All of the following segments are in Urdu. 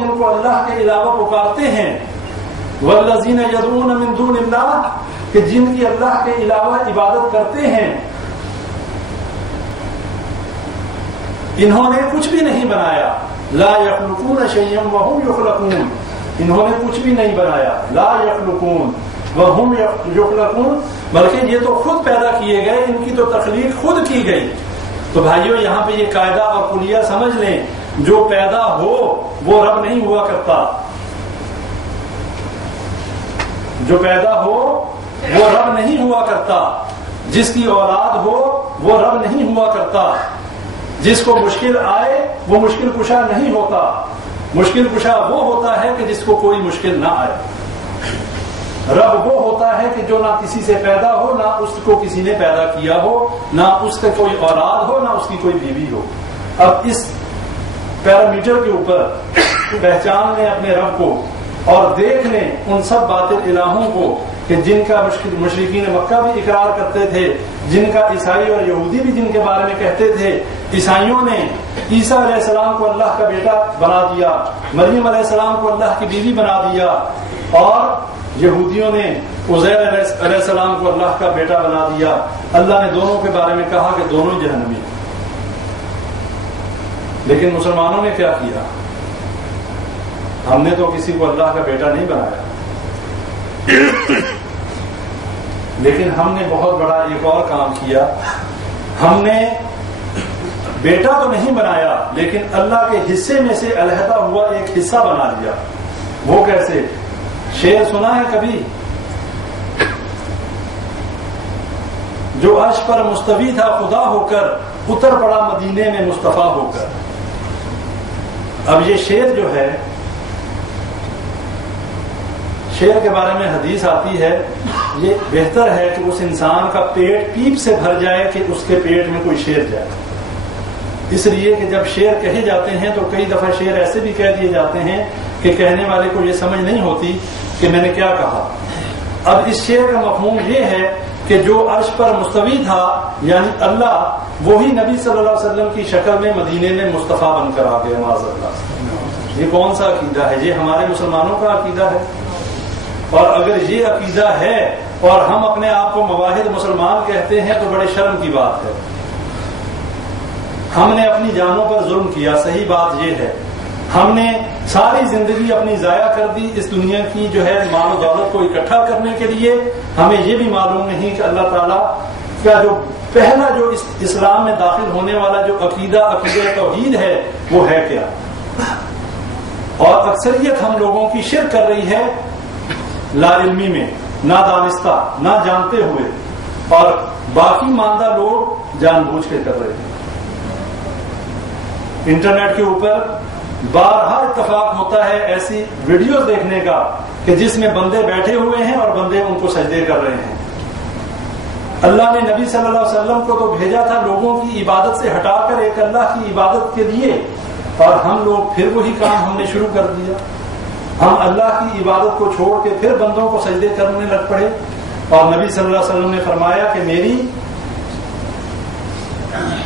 جن کو اللہ کے علاوہ پکارتے ہیں، والذین یدعون من دون اللہ، کہ جن کی اللہ کے علاوہ عبادت کرتے ہیں، انہوں نے کچھ بھی نہیں بنایا، لا یخلقون شیئا وهم یخلقون، انہوں نے کچھ بھی نہیں بنایا، لا یخلقون وهم یخلقون، بلکہ یہ تو خود پیدا کیے گئے، ان کی تو تخلیق خود کی گئی۔ تو بھائیو یہاں پہ یہ قاعدہ اور کلیہ سمجھ لیں، جو پیدا ہو وہ رب نہیں ہوا کرتا، جو پیدا ہو وہ رب نہیں ہوا کرتا، جس کی اولاد ہو وہ رب نہیں ہوا کرتا، جس کو مشکل آئے وہ مشکل کشا نہیں ہوتا، مشکل کشا وہ ہوتا ہے کہ جس کو کوئی مشکل نہ آئے۔ رب وہ ہوتا ہے کہ جو نہ کسی سے پیدا ہو، نہ اس کو کسی نے پیدا کیا ہو، نہ اس کا کوئی اولاد ہو، نہ اس کی کوئی بیوی ہو۔ اب اس پیرامیٹر کے اوپر پہچان لیں اپنے رب کو اور دیکھ لیں ان سب باطل الہوں کو کہ جن کا مشرکین مکہ بھی اقرار کرتے تھے، جن کا عیسائی اور یہودی بھی جن کے بارے میں کہتے تھے۔ عیسائیوں نے عیسیٰ علیہ السلام کو اللہ کا بیٹا بنا دیا، مریم علیہ السلام کو اللہ کی بیوی بنا دیا، اور یہودیوں نے عزیر علیہ السلام کو اللہ کا بیٹا بنا دیا۔ اللہ نے دونوں کے بارے میں کہا کہ دونوں جہنمی ہیں۔ لیکن مسلمانوں نے کیا کیا؟ ہم نے تو کسی کو اللہ کا بیٹا نہیں بنایا، لیکن ہم نے بہت بڑا ایک اور کام کیا، ہم نے بیٹا تو نہیں بنایا لیکن اللہ کے حصے میں سے علیحدہ ہوا ایک حصہ بنا لیا۔ وہ کیسے؟ شعر سنا ہے کبھی؟ جو عرش پر مستوی تھا خدا ہو کر، اتر پڑا مدینے میں مصطفیٰ ہو کر۔ اب یہ شعر جو ہے، شعر کے بارے میں حدیث آتی ہے، یہ بہتر ہے کہ اس انسان کا پیٹ پیپ سے بھر جائے کہ اس کے پیٹ میں کوئی شعر جائے۔ اس لیے کہ جب شعر کہے جاتے ہیں تو کئی دفعہ شعر ایسے بھی کہہ دیے جاتے ہیں کہ کہنے والے کو یہ سمجھ نہیں ہوتی کہ میں نے کیا کہا۔ اب اس شعر کا مفہوم یہ ہے کہ جو عرش پر مستوی تھا یعنی اللہ، وہی نبی صلی اللہ علیہ وسلم کی شکل میں مدینے میں مصطفیٰ بن کر آ گئے، معاذ اللہ۔ یہ کون سا عقیدہ ہے؟ یہ ہمارے مسلمانوں کا عقیدہ ہے۔ اور اگر یہ عقیدہ ہے اور ہم اپنے آپ کو مواحد مسلمان کہتے ہیں تو بڑے شرم کی بات ہے۔ ہم نے اپنی جانوں پر ظلم کیا، صحیح بات یہ ہے۔ ہم نے ساری زندگی اپنی ضائع کر دی اس دنیا کی جو ہے مال و دولت کو اکٹھا کرنے کے لیے۔ ہمیں یہ بھی معلوم نہیں کہ اللہ تعالیٰ کا جو پہلا جو اسلام میں داخل ہونے والا جو عقیدہ توحید ہے وہ ہے کیا۔ اور اکثریت ہم لوگوں کی شرک کر رہی ہے لا علمی میں، نادانستہ، نہ جانتے ہوئے، اور باقی ماندہ لوگ جان بوجھ کے کر رہے ہیں۔ انٹرنیٹ کے اوپر بارہا اتفاق ہوتا ہے ایسی ویڈیوز دیکھنے کا کہ جس میں بندے بیٹھے ہوئے ہیں اور بندے ان کو سجدے کر رہے ہیں۔ اللہ نے نبی صلی اللہ علیہ وسلم کو تو بھیجا تھا لوگوں کی عبادت سے ہٹا کر ایک اللہ کی عبادت کے لیے، اور ہم لوگ پھر وہی کام ہم نے شروع کر دیا۔ ہم اللہ کی عبادت کو چھوڑ کے پھر بندوں کو سجدے کرنے لگ پڑے۔ اور نبی صلی اللہ علیہ وسلم نے فرمایا کہ میری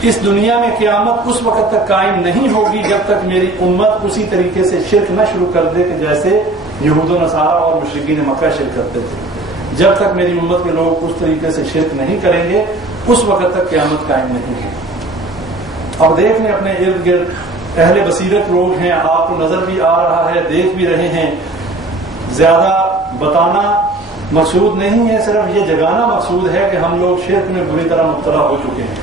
اس دنیا میں قیامت اس وقت تک قائم نہیں ہوگی جب تک میری امت اسی طریقے سے شرک نہ شروع کر دے کہ جیسے یہود و نصارہ اور مشرکین مکہ شرک کرتے تھے۔ جب تک میری امت کے لوگ اس طریقے سے شرک نہیں کریں گے اس وقت تک قیامت قائم نہیں ہوگی۔ اب دیکھ لیں اپنے ارد گرد اہل بصیرت لوگ ہیں، آپ کو نظر بھی آ رہا ہے، دیکھ بھی رہے ہیں۔ زیادہ بتانا مقصود نہیں ہے، صرف یہ جگانا مقصود ہے کہ ہم لوگ شرک میں بری طرح مبتلا ہو چکے ہیں،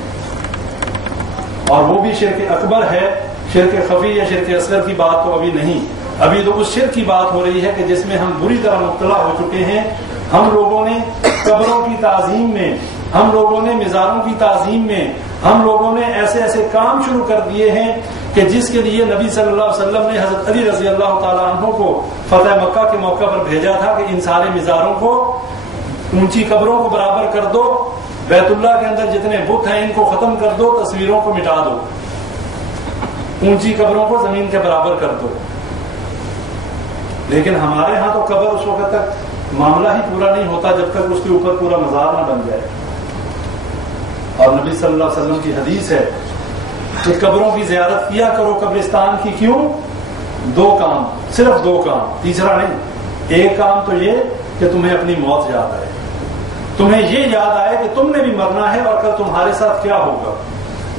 اور وہ بھی شرک اکبر ہے۔ شرک خفی یا شرک اصغر کی بات تو ابھی نہیں، ابھی تو اس شرک کی بات ہو رہی ہے کہ جس میں ہم بری طرح مبتلا ہو چکے ہیں۔ ہم لوگوں نے قبروں کی تعظیم میں، ہم لوگوں نے مزاروں کی تعظیم میں، ہم لوگوں نے ایسے ایسے کام شروع کر دیے ہیں کہ جس کے لیے نبی صلی اللہ علیہ وسلم نے حضرت علی رضی اللہ تعالیٰ عنہ کو فتح مکہ کے موقع پر بھیجا تھا کہ ان سارے مزاروں کو، اونچی قبروں کو برابر کر دو، بیت اللہ کے اندر جتنے بت ہیں ان کو ختم کر دو، تصویروں کو مٹا دو، اونچی قبروں کو زمین کے برابر کر دو۔ لیکن ہمارے ہاں تو قبر اس وقت تک معاملہ ہی پورا نہیں ہوتا جب تک اس کے اوپر پورا مزار نہ بن جائے۔ اور نبی صلی اللہ علیہ وسلم کی حدیث ہے کہ قبروں کی زیارت کیا کرو، قبرستان کی کیوں؟ دو کام، صرف دو کام، تیسرا نہیں. ایک کام تو یہ کہ تمہیں اپنی موت یاد آئے، تمہیں یہ یاد آئے کہ تم نے بھی مرنا ہے اور کل تمہارے ساتھ کیا ہوگا.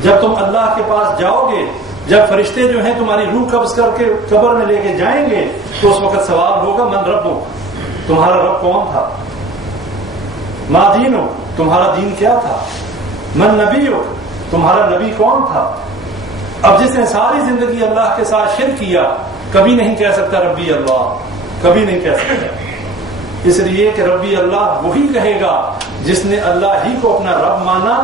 جب تم اللہ کے پاس جاؤ گے، جب فرشتے جو ہیں تمہاری روح قبض کر کے قبر میں لے کے جائیں گے، تو اس وقت سوال ہوگا من ربک، تمہارا رب کون تھا؟ ما دینک، تمہارا دین کیا تھا؟ من نبیک، تمہارا نبی کون تھا؟ اب جس نے ساری زندگی اللہ کے ساتھ شرک کیا کبھی نہیں کہہ سکتا ربی اللہ، کبھی نہیں کہہ سکتا. اس لیے کہ ربی اللہ وہی کہے گا جس نے اللہ ہی کو اپنا رب مانا،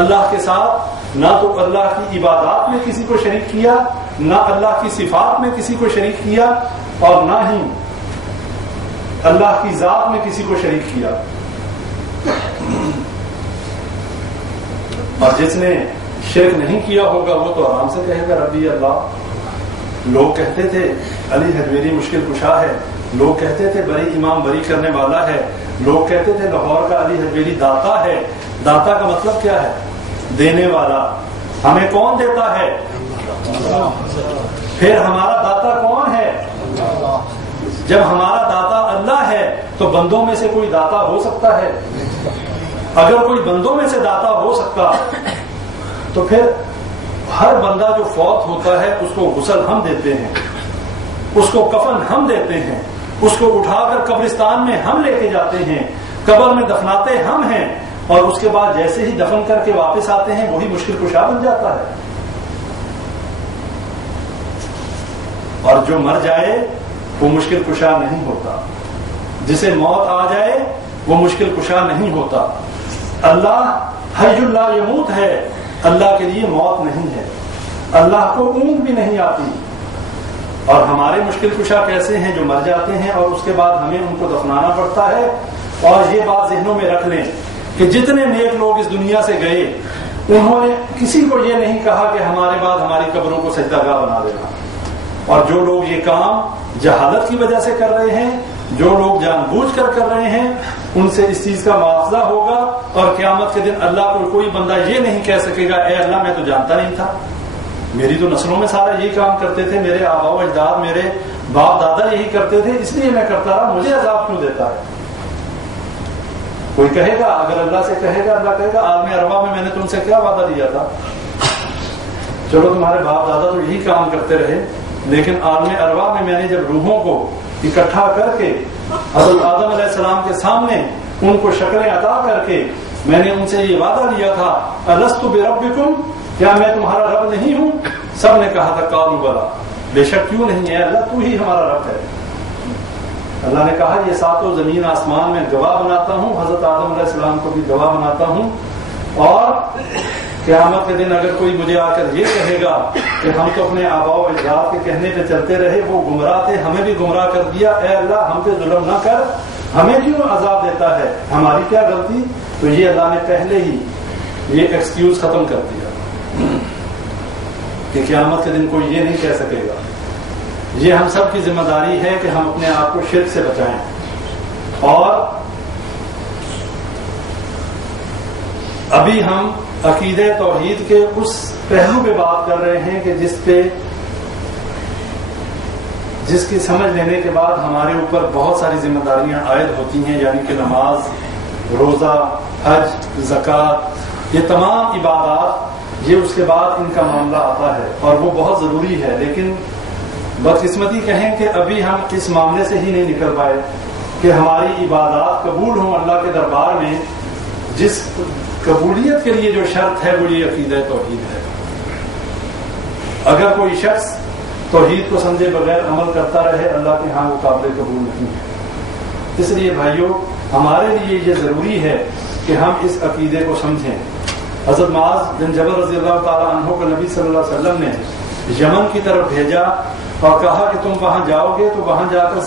اللہ کے ساتھ نہ تو اللہ کی عبادات میں کسی کو شریک کیا، نہ اللہ کی صفات میں کسی کو شریک کیا، اور نہ ہی اللہ کی ذات میں کسی کو شریک کیا. اور جس نے شرک نہیں کیا ہوگا وہ تو آرام سے کہے گا ربی اللہ. لوگ کہتے تھے علی حجویری مشکل کشا ہے، لوگ کہتے تھے بری امام بری کرنے والا ہے، لوگ کہتے تھے لاہور کا علی حجویری داتا ہے. داتا کا مطلب کیا ہے؟ دینے والا. ہمیں کون دیتا ہے؟ پھر ہمارا داتا کون ہے؟ جب ہمارا داتا اللہ ہے تو بندوں میں سے کوئی داتا ہو سکتا ہے؟ اگر کوئی بندوں میں سے داتا ہو سکتا تو پھر ہر بندہ جو فوت ہوتا ہے اس کو غسل ہم دیتے ہیں، اس کو کفن ہم دیتے ہیں، اس کو اٹھا کر قبرستان میں ہم لے کے جاتے ہیں، قبر میں دفناتے ہم ہیں، اور اس کے بعد جیسے ہی دفن کر کے واپس آتے ہیں وہی مشکل کشا بن جاتا ہے. اور جو مر جائے وہ مشکل کشا نہیں ہوتا، جسے موت آ جائے وہ مشکل کشا نہیں ہوتا. اللہ حی لا یموت ہے، اللہ کے لیے موت نہیں ہے، اللہ کو اونگ بھی نہیں آتی. اور ہمارے مشکل کشا کیسے ہیں؟ جو مر جاتے ہیں اور اس کے بعد ہمیں ان کو دفنانا پڑتا ہے. اور یہ بات ذہنوں میں رکھ لیں کہ جتنے نیک لوگ اس دنیا سے گئے انہوں نے کسی کو یہ نہیں کہا کہ ہمارے بعد ہماری قبروں کو سجدہ گاہ بنا دینا. اور جو لوگ یہ کام جہالت کی وجہ سے کر رہے ہیں، جو لوگ جان بوجھ کر کر رہے ہیں، ان سے اس چیز کا مواخذہ ہوگا. اور قیامت کے دن اللہ کو کوئی بندہ یہ نہیں کہہ سکے گا اے اللہ میں تو جانتا نہیں تھا، میری تو نسلوں میں سارا یہی کام کرتے تھے، میرے آبا و اجداد میرے باپ دادا یہی کرتے تھے، اس لیے میں کرتا رہا، مجھے عذاب کیوں دیتا ہے؟ کوئی کہے گا، اگر اللہ سے کہے گا، اللہ کہے گا عالم ارواح میں نے تم سے کیا وعدہ لیا تھا؟ چلو تمہارے باپ دادا تو یہی کام کرتے رہے، لیکن عالم ارواح میں نے جب روحوں کو اکٹھا کر کے حضرت آدم علیہ السلام کے سامنے ان کو شکلیں عطا کر کے میں نے ان سے یہ وعدہ لیا تھا الست بربکم، کیا میں تمہارا رب نہیں ہوں؟ سب نے کہا تھا قالوا بلی، بے شک کیوں نہیں ہے اللہ، تو ہی ہمارا رب ہے. اللہ نے کہا یہ ساتوں زمین آسمان میں گواہ بناتا ہوں، حضرت آدم علیہ السلام کو بھی گواہ بناتا ہوں. اور قیامت کے دن اگر کوئی مجھے آ کر یہ کہے گا کہ ہم تو اپنے آباء و اجداد کے کہنے پہ چلتے رہے، وہ گمراہ تھے، ہمیں بھی گمراہ کر دیا، اے اللہ ہم پہ ظلم نہ کر، ہمیں کیوں عذاب دیتا ہے، ہماری کیا غلطی؟ تو یہ اللہ نے پہلے ہی یہ ایکسکیوز ختم کر دیا کہ قیامت کے دن کوئی یہ نہیں کہہ سکے گا. یہ ہم سب کی ذمہ داری ہے کہ ہم اپنے آپ کو شرک سے بچائیں. اور ابھی ہم عقیدہ توحید کے اس پہلو پہ بات کر رہے ہیں کہ جس کی سمجھ لینے کے بعد ہمارے اوپر بہت ساری ذمہ داریاں عائد ہوتی ہیں، یعنی کہ نماز، روزہ، حج، زکوٰۃ، یہ تمام عبادات، یہ اس کے بعد ان کا معاملہ آتا ہے اور وہ بہت ضروری ہے. لیکن بدقسمتی کہیں کہ ابھی ہم اس معاملے سے ہی نہیں نکل پائے کہ ہماری عبادات قبول ہوں اللہ کے دربار میں. جس قبولیت کے لیے جو شرط ہے وہ یہ عقیدہ توحید ہے. اگر کوئی شخص توحید کو سمجھے بغیر عمل کرتا رہے اللہ کے ہاں وہ قابل قبول نہیں ہے. اس لیے بھائیوں ہمارے لیے یہ ضروری ہے کہ ہم اس عقیدے کو سمجھیں. حضرت معاذ بن جبل رضی اللہ تعالیٰ عنہ کو نبی صلی اللہ علیہ وسلم نے یمن کی طرف بھیجا اور کہا کہ تم وہاں جاؤ گے تو وہاں جا کر